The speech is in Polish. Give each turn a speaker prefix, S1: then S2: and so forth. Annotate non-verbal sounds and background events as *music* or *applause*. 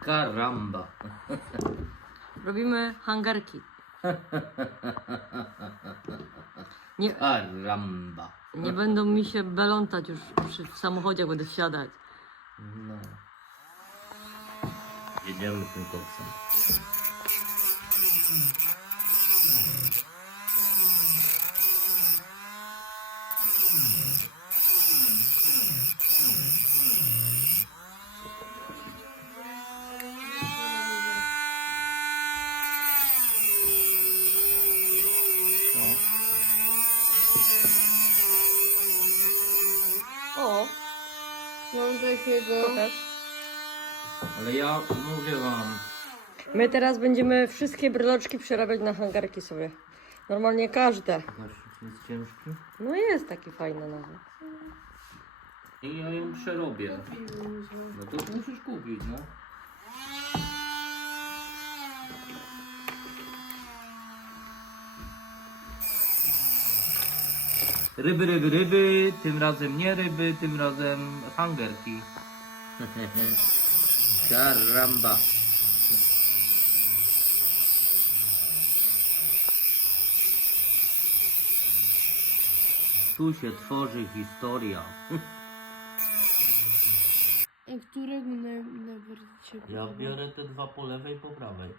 S1: Karamba.
S2: Robimy hangarki. Nie,
S1: Karamba.
S2: nie będą mi się belątać już przy w samochodzie, jak będę wsiadać.
S1: No. Jedziemy tym koksem.
S3: Mam takiego.
S1: Ale ja mówię wam,
S2: My teraz będziemy wszystkie bryloczki przerabiać na hangarki sobie. Normalnie każde.
S1: Jest ciężki.
S2: No jest taki fajny nawet.
S1: I ja ją przerobię. No to musisz kupić, no. Ryby, ryby, ryby, tym razem nie ryby, tym razem hangerki. *laughs* Karamba. Tu się tworzy historia.
S3: A którego naj, najbardziej
S1: Ja
S3: podoba?
S1: biorę te dwa po lewej i po prawej.